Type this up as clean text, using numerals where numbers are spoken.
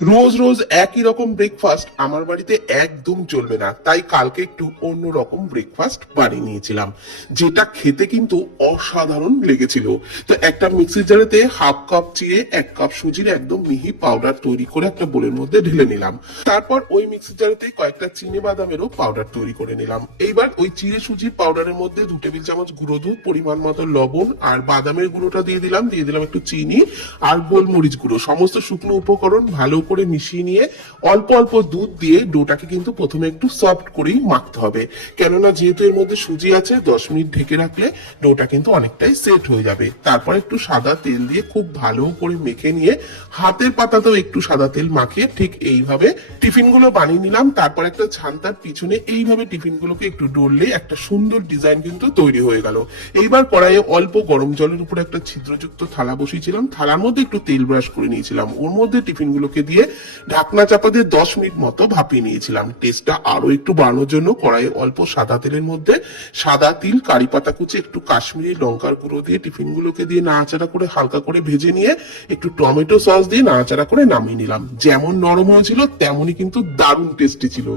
রোজ রোজ একই রকম ব্রেকফাস্ট আমার বাড়িতে একদম চলবে না, তাই কালকে একটু অন্য রকম ব্রেকফাস্ট বানিয়ে নিয়েছিলাম, যেটা খেতে কিন্তু অসাধারণ লেগেছিল। তো একটা মিক্সি জারেতে হাফ কাপ চিড়ে 1 কাপ সুজির একদম মিহি পাউডার তৈরি করে একটা বোলের মধ্যে ঢেলে নিলাম। তারপর ওই মিক্সি জারেতে কয়েকটা চিনি বাদামেরও পাউডার তৈরি করে নিলাম। এইবার ওই চিড়ে সুজির পাউডারের মধ্যে 2 টেবিল চামচ গুঁড়ো দুধ, পরিমাণ মতো লবণ আর বাদামের গুঁড়োটা দিয়ে দিলাম একটু চিনি আর গোলমরিচ গুঁড়ো, সমস্ত শুকনো উপকরণ ভালো করে মিশিয়ে নিয়ে অল্প অল্প দুধ দিয়ে ডোটাকে কিন্তু প্রথমে একটু সফট করেই মাখতে হবে, কেননা যেহেতু এর মধ্যে সুজি আছে 10 মিনিট ঢেকে রাখলে ডোটা কিন্তু অনেকটাই সেট হয়ে যাবে। তারপর একটু সাদা তেল দিয়ে খুব ভালো করে মেখে নিয়ে হাতের পাতাতেও একটু সাদা তেল মাখিয়ে ঠিক এইভাবে টিফিন গুলো বানিয়ে নিলাম। তারপর একটা ছান্তার পিছনে এইভাবে টিফিন গুলোকে একটু ডললে একটা সুন্দর ডিজাইন কিন্তু তৈরি হয়ে গেল। এইবার কড়াইয়ে অল্প গরম জলের উপর একটা ছিদ্রযুক্ত থালা বসিয়েছিলাম, থালার মধ্যে একটু তেল ব্রাশ করে নিয়েছিলাম, ওর মধ্যে টিফিন গুলোকে দিয়ে ঢাকনা চাপা দিয়ে 10 মিনিট মতো ভাপিয়ে নিয়েছিলাম। টেস্টটা আরো একটু বাড়ানোর জন্য কড়াইয়ে অল্প সাদা তেলের মধ্যে সাদা তিল, কারি পাতা কুচি, একটু কাশ্মীরি লঙ্কার গুঁড়ো দিয়ে টিফিন গুলোকে দিয়ে নাড়াচাড়া করে হালকা করে ভেজে নিয়ে একটু টমেটো সস দিয়ে নাড়াচাড়া করে নামিয়ে নিলাম। যেমন নরম হয়েছিল তেমনই কিন্তু দারুণ টেস্টি ছিল।